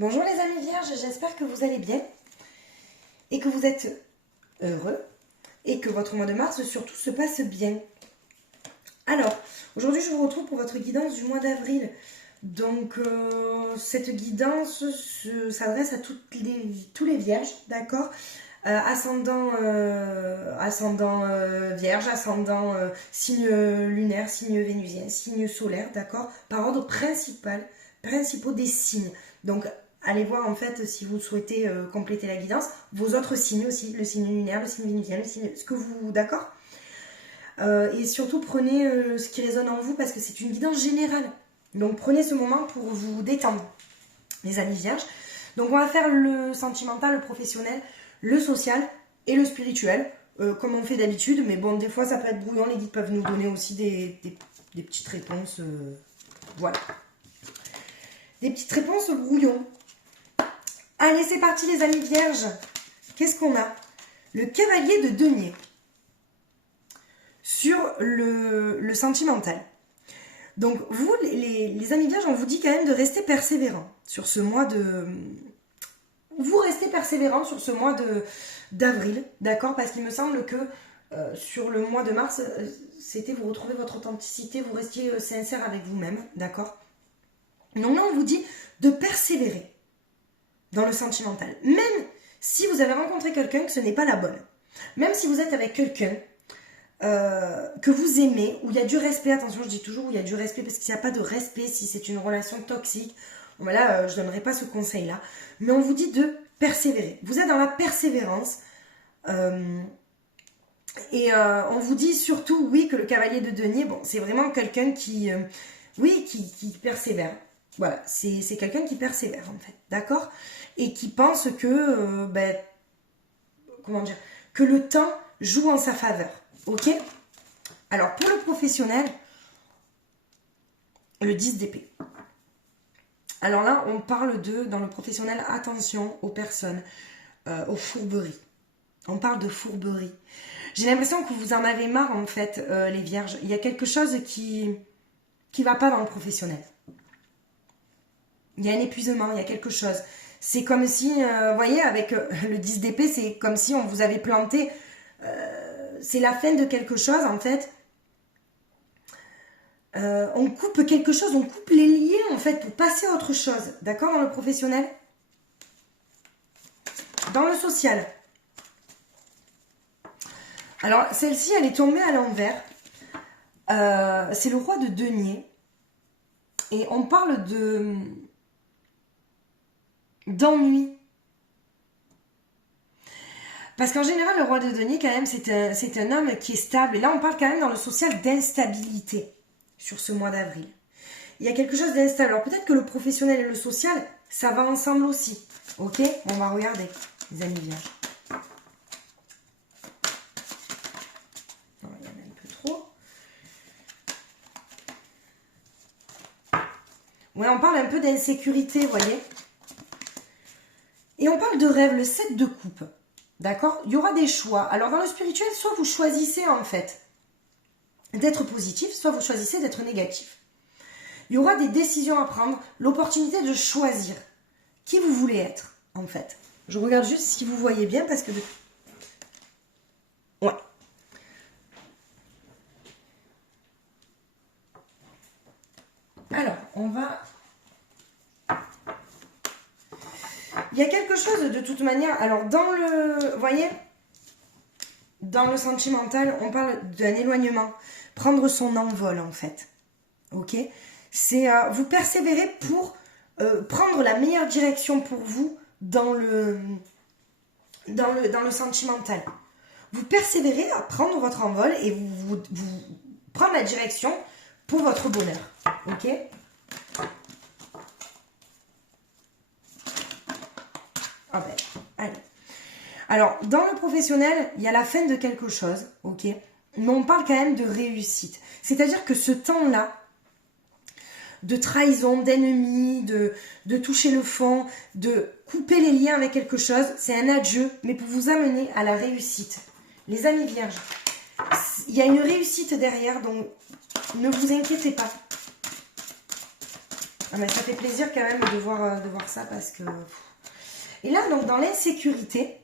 Bonjour les amis vierges, j'espère que vous allez bien et que vous êtes heureux et que votre mois de mars surtout se passe bien. Alors, aujourd'hui je vous retrouve pour votre guidance du mois d'avril. Donc, cette guidance s'adresse à tous les vierges, d'accord, ascendant vierge, ascendant signe lunaire, signe vénusien, signe solaire, d'accord, par ordre principaux des signes. Donc, allez voir en fait si vous souhaitez compléter la guidance, vos autres signes aussi, le signe lunaire, le signe vénusien, le signe, ce que vous, d'accord. Et surtout prenez ce qui résonne en vous parce que c'est une guidance générale. Donc prenez ce moment pour vous détendre, les amis vierges. Donc on va faire le sentimental, le professionnel, le social et le spirituel, comme on fait d'habitude. Mais bon, des fois ça peut être brouillon, les guides peuvent nous donner aussi des petites réponses. Voilà. Des petites réponses brouillon. Allez, c'est parti les amis vierges. Qu'est-ce qu'on a? Le cavalier de denier. Sur le sentimental. Donc vous, les amis vierges, on vous dit quand même de rester persévérant sur ce mois de... Vous restez persévérant sur ce mois d'avril, d'accord? Parce qu'il me semble que sur le mois de mars, c'était vous retrouvez votre authenticité, vous restiez sincère avec vous-même, d'accord? Donc là, on vous dit de persévérer dans le sentimental. Même si vous avez rencontré quelqu'un que ce n'est pas la bonne. Même si vous êtes avec quelqu'un que vous aimez, où il y a du respect, attention je dis toujours où il y a du respect, parce qu'il n'y a pas de respect si c'est une relation toxique, bon, ben là je ne donnerai pas ce conseil là, mais on vous dit de persévérer, vous êtes dans la persévérance, on vous dit surtout oui que le cavalier de denier, bon c'est vraiment quelqu'un qui, qui persévère, voilà, c'est quelqu'un qui persévère en fait, d'accord, et qui pense que, comment dire, que le temps joue en sa faveur. Ok? Alors, pour le professionnel, le 10 d'épée. Alors là, on parle dans le professionnel, attention aux personnes, aux fourberies. On parle de fourberie. J'ai l'impression que vous en avez marre, en fait, les vierges. Il y a quelque chose qui va pas dans le professionnel. Il y a un épuisement, il y a quelque chose. C'est comme si, vous voyez, avec le 10 d'épée, c'est comme si on vous avait planté... c'est la fin de quelque chose en fait. On coupe quelque chose, on coupe les liens en fait pour passer à autre chose. D'accord, dans le professionnel? Dans le social. Alors celle-ci elle est tombée à l'envers. C'est le roi de denier. Et on parle d'ennui. Parce qu'en général, le roi de denier, quand même, c'est un homme qui est stable. Et là, on parle quand même dans le social d'instabilité sur ce mois d'avril. Il y a quelque chose d'instable. Alors peut-être que le professionnel et le social, ça va ensemble aussi. Ok? On va regarder, les amis vierges. Non, il y en a un peu trop. Ouais, on parle un peu d'insécurité, vous voyez? Et on parle de rêve, le 7 de coupe. D'accord? Il y aura des choix. Alors dans le spirituel, soit vous choisissez en fait d'être positif, soit vous choisissez d'être négatif. Il y aura des décisions à prendre, l'opportunité de choisir qui vous voulez être en fait. Je regarde juste si vous voyez bien parce que... Ouais. Alors, on va... Il y a quelque chose de toute manière... Alors, dans le... Vous voyez? Dans le sentimental, on parle d'un éloignement. Prendre son envol, en fait. Ok? C'est vous persévérez pour prendre la meilleure direction pour vous dans le sentimental. Vous persévérez à prendre votre envol et vous prendre la direction pour votre bonheur. Ok? Ah ben, allez. Alors, dans le professionnel, il y a la fin de quelque chose, ok? Mais on parle quand même de réussite. C'est-à-dire que ce temps-là, de trahison, d'ennemi, de toucher le fond, de couper les liens avec quelque chose, c'est un adieu, mais pour vous amener à la réussite. Les amis vierges, il y a une réussite derrière, donc ne vous inquiétez pas. Ah, mais ça fait plaisir quand même de voir ça parce que... Et là, donc, dans l'insécurité,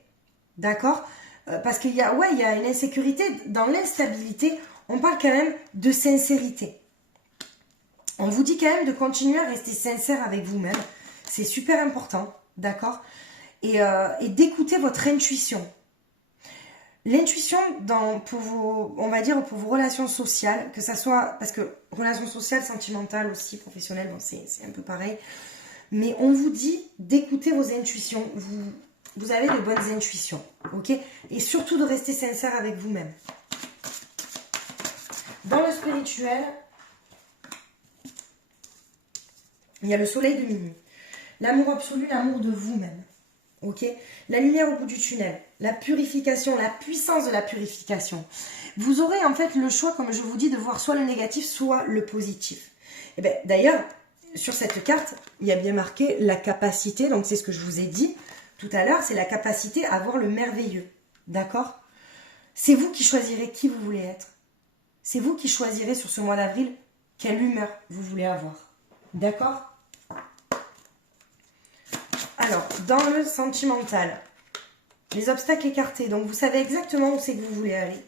d'accord, parce qu'il y a, ouais, il y a une insécurité, dans l'instabilité, on parle quand même de sincérité. On vous dit quand même de continuer à rester sincère avec vous-même. C'est super important, d'accord, et d'écouter votre intuition. L'intuition pour vos, on va dire, pour vos relations sociales, que ça soit, parce que relations sociales, sentimentales aussi, professionnelles, bon, c'est un peu pareil. Mais on vous dit d'écouter vos intuitions. Vous avez de bonnes intuitions, ok? Et surtout de rester sincère avec vous-même. Dans le spirituel, il y a le soleil de minuit. L'amour absolu, l'amour de vous-même. Ok, la lumière au bout du tunnel, la purification, la puissance de la purification. Vous aurez en fait le choix, comme je vous dis, de voir soit le négatif, soit le positif. Et bien, d'ailleurs, sur cette carte, il y a bien marqué la capacité, donc c'est ce que je vous ai dit tout à l'heure, c'est la capacité à voir le merveilleux. D'accord? C'est vous qui choisirez qui vous voulez être. C'est vous qui choisirez sur ce mois d'avril quelle humeur vous voulez avoir. D'accord? Alors, dans le sentimental, les obstacles écartés, donc vous savez exactement où c'est que vous voulez aller.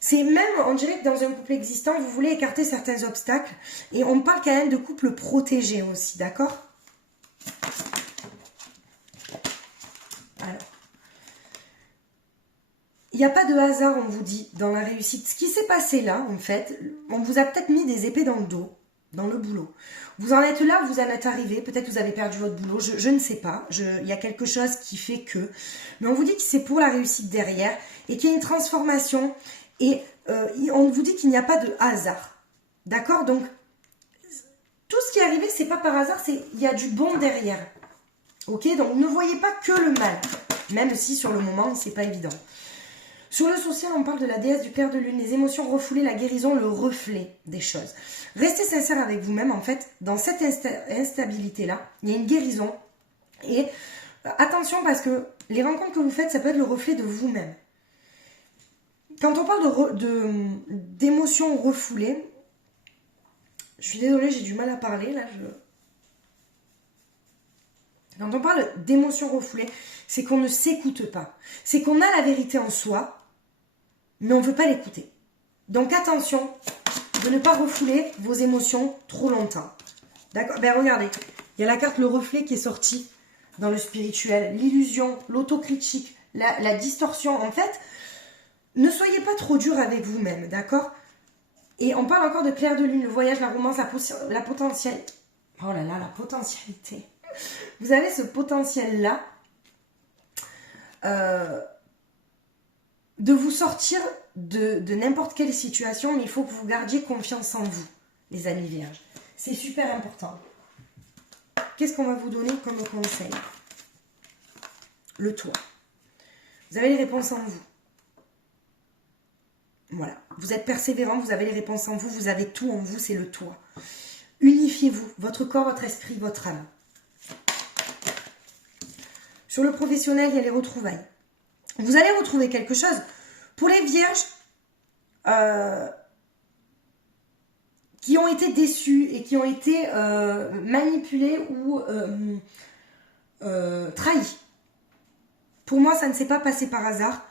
C'est même, on dirait que dans un couple existant, vous voulez écarter certains obstacles. Et on parle quand même de couple protégé aussi, d'accord? Alors, il n'y a pas de hasard, on vous dit, dans la réussite. Ce qui s'est passé là, en fait, on vous a peut-être mis des épées dans le dos, dans le boulot. Vous en êtes là, vous en êtes arrivé, peut-être vous avez perdu votre boulot, je ne sais pas, il y a quelque chose qui fait que, mais on vous dit que c'est pour la réussite derrière, et qu'il y a une transformation, et on vous dit qu'il n'y a pas de hasard, d'accord? Donc, tout ce qui est arrivé, c'est pas par hasard, il y a du bon derrière, ok? Donc, ne voyez pas que le mal, même si sur le moment, c'est pas évident. Sur le social, on parle de la déesse du clair de lune, les émotions refoulées, la guérison, le reflet des choses. Restez sincère avec vous-même, en fait, dans cette instabilité-là, il y a une guérison. Et attention, parce que les rencontres que vous faites, ça peut être le reflet de vous-même. Quand on parle d'émotions refoulées, je suis désolée, j'ai du mal à parler, là, Quand on parle d'émotions refoulées, c'est qu'on ne s'écoute pas. C'est qu'on a la vérité en soi, mais on ne veut pas l'écouter. Donc attention de ne pas refouler vos émotions trop longtemps. D'accord? Ben regardez, il y a la carte le reflet qui est sortie dans le spirituel. L'illusion, l'autocritique, la distorsion. En fait, ne soyez pas trop dur avec vous-même, d'accord? Et on parle encore de clair de lune, le voyage, la romance, la potentialité. Oh là là, la potentialité. Vous avez ce potentiel-là de vous sortir de n'importe quelle situation, mais il faut que vous gardiez confiance en vous, les amis vierges. C'est super important. Qu'est-ce qu'on va vous donner comme conseil? Le toit. Vous avez les réponses en vous. Voilà. Vous êtes persévérant, vous avez les réponses en vous, vous avez tout en vous, c'est le toit. Unifiez-vous, votre corps, votre esprit, votre âme. Sur le professionnel, il y a les retrouvailles. Vous allez retrouver quelque chose. Pour les vierges qui ont été déçus et qui ont été manipulés ou trahis. Pour moi, ça ne s'est pas passé par hasard.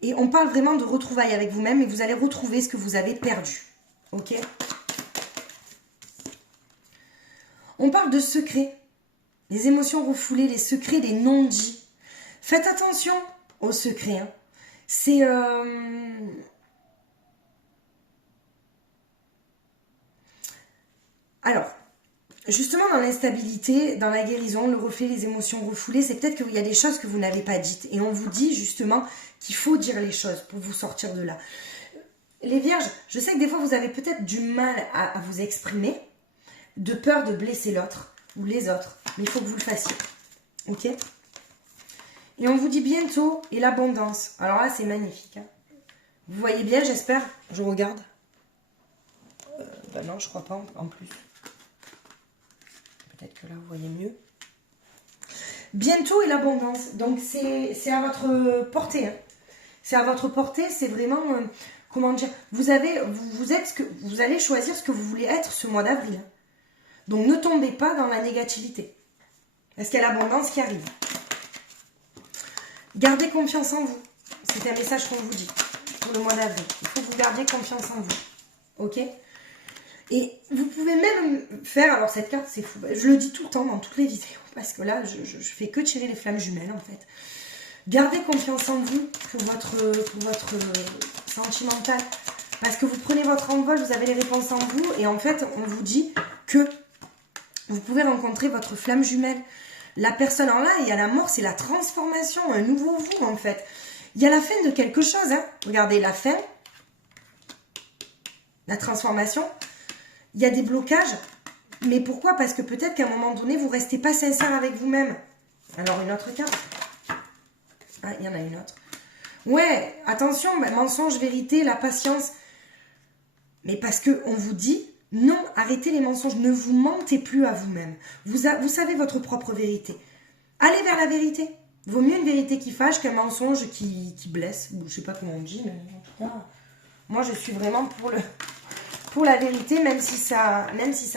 Et on parle vraiment de retrouvailles avec vous-même et vous allez retrouver ce que vous avez perdu. Ok? On parle de secrets. Les émotions refoulées, les secrets, les non-dits. Faites attention aux secrets. Hein. C'est... Alors, justement dans l'instabilité, dans la guérison, le reflet, les émotions refoulées, c'est peut-être qu'il y a des choses que vous n'avez pas dites. Et on vous dit justement qu'il faut dire les choses pour vous sortir de là. Les vierges, je sais que des fois vous avez peut-être du mal à vous exprimer, de peur de blesser l'autre ou les autres. Mais il faut que vous le fassiez. Ok? Et on vous dit bientôt, et l'abondance. Alors là, c'est magnifique. Hein. Vous voyez bien, j'espère. Je regarde. Ben non, je crois pas en plus. Peut-être que là, vous voyez mieux. Bientôt et l'abondance. Donc, c'est à votre portée. Hein. C'est à votre portée. C'est vraiment... comment dire? Vous allez choisir ce que vous voulez être ce mois d'avril. Donc ne tombez pas dans la négativité. Parce qu'il y a l'abondance qui arrive. Gardez confiance en vous. C'est un message qu'on vous dit pour le mois d'avril. Il faut que vous gardiez confiance en vous. Ok? Et vous pouvez même faire, alors cette carte c'est fou, je le dis tout le temps dans toutes les vidéos, parce que là je fais que tirer les flammes jumelles en fait. Gardez confiance en vous pour votre sentimental, parce que vous prenez votre envol, vous avez les réponses en vous, et en fait on vous dit que vous pouvez rencontrer votre flamme jumelle. La personne en là, il y a la mort, c'est la transformation, un nouveau vous en fait. Il y a la fin de quelque chose, hein. Regardez, la fin, la transformation, il y a des blocages, mais pourquoi? Parce que peut-être qu'à un moment donné, vous ne restez pas sincère avec vous-même. Alors, une autre carte. Ah, il y en a une autre. Ouais, attention, mensonge, vérité, la patience. Mais parce qu'on vous dit, non, arrêtez les mensonges, ne vous mentez plus à vous-même. Vous savez votre propre vérité. Allez vers la vérité. Vaut mieux une vérité qui fâche qu'un mensonge qui blesse. Je ne sais pas comment on dit, mais en tout cas, moi je suis vraiment pour la vérité, même si ça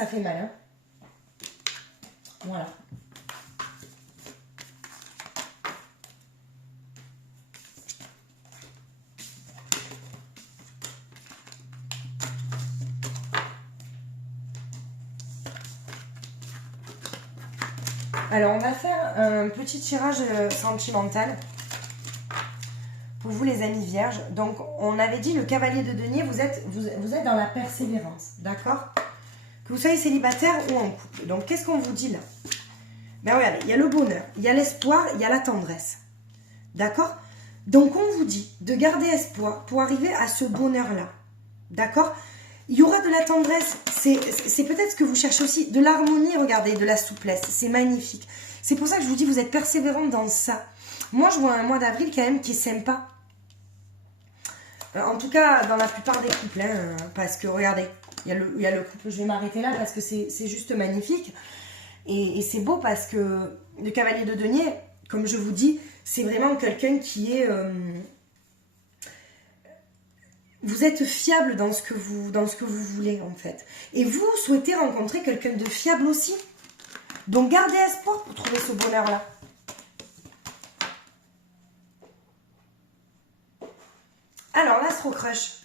fait mal. Hein. Voilà. Alors, on va faire un petit tirage sentimental pour vous, les amis vierges. Donc, on avait dit le cavalier de denier, vous êtes dans la persévérance, d'accord? Que vous soyez célibataire ou en couple. Donc, qu'est-ce qu'on vous dit là? Ben, regardez, il y a le bonheur, il y a l'espoir, il y a la tendresse, d'accord? Donc, on vous dit de garder espoir pour arriver à ce bonheur-là, d'accord? Il y aura de la tendresse, c'est peut-être ce que vous cherchez aussi, de l'harmonie, regardez, de la souplesse, c'est magnifique. C'est pour ça que je vous dis, vous êtes persévérante dans ça. Moi, je vois un mois d'avril quand même qui est sympa. En tout cas, dans la plupart des couples, hein, parce que regardez, il y a le couple, je vais m'arrêter là parce que c'est juste magnifique. Et c'est beau parce que le cavalier de denier, comme je vous dis, c'est vraiment quelqu'un qui est... vous êtes fiable dans ce que vous voulez, en fait. Et vous souhaitez rencontrer quelqu'un de fiable aussi. Donc, gardez espoir pour trouver ce bonheur-là. Alors, l'astro-crush.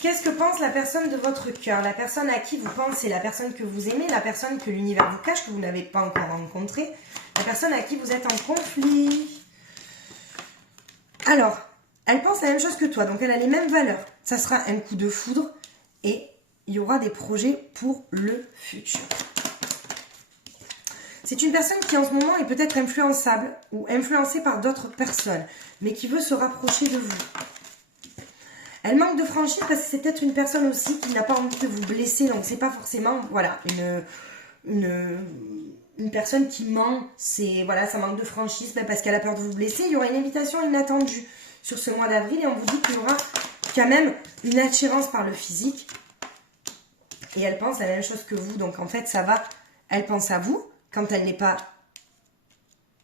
Qu'est-ce que pense la personne de votre cœur? La personne à qui vous pensez, la personne que vous aimez, la personne que l'univers vous cache, que vous n'avez pas encore rencontrée, la personne à qui vous êtes en conflit. Alors... elle pense la même chose que toi, donc elle a les mêmes valeurs. Ça sera un coup de foudre et il y aura des projets pour le futur. C'est une personne qui en ce moment est peut-être influençable ou influencée par d'autres personnes, mais qui veut se rapprocher de vous. Elle manque de franchise parce que c'est peut-être une personne aussi qui n'a pas envie de vous blesser, donc c'est pas forcément, voilà, une personne qui ment, c'est, voilà, ça manque de franchise parce qu'elle a peur de vous blesser. Il y aura une invitation inattendue sur ce mois d'avril et on vous dit qu'il y aura quand même une attirance par le physique et elle pense la même chose que vous, donc en fait ça va, elle pense à vous quand elle n'est pas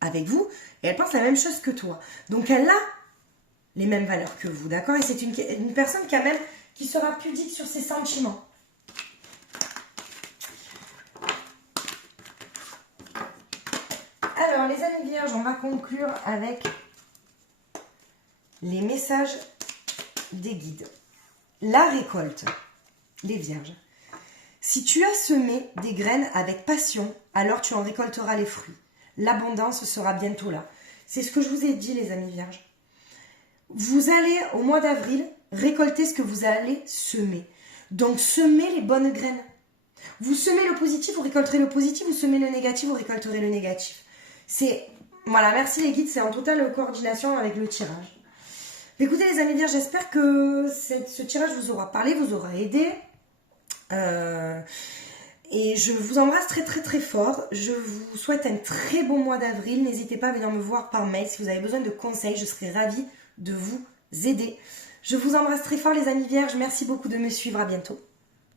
avec vous et elle pense la même chose que toi, donc elle a les mêmes valeurs que vous, d'accord? Et c'est une personne quand même qui sera pudique sur ses sentiments. Alors les amis vierges, on va conclure avec les messages des guides. La récolte, les vierges. Si tu as semé des graines avec passion, alors tu en récolteras les fruits. L'abondance sera bientôt là. C'est ce que je vous ai dit, les amis vierges. Vous allez, au mois d'avril, récolter ce que vous allez semer. Donc, semez les bonnes graines. Vous semez le positif, vous récolterez le positif. Vous semez le négatif, vous récolterez le négatif. C'est... Voilà, merci les guides, c'est en totale coordination avec le tirage. Écoutez les amis vierges, j'espère que ce tirage vous aura parlé, vous aura aidé. Et je vous embrasse très très très fort. Je vous souhaite un très bon mois d'avril. N'hésitez pas à venir me voir par mail si vous avez besoin de conseils. Je serai ravie de vous aider. Je vous embrasse très fort les amis vierges. Merci beaucoup de me suivre. À bientôt.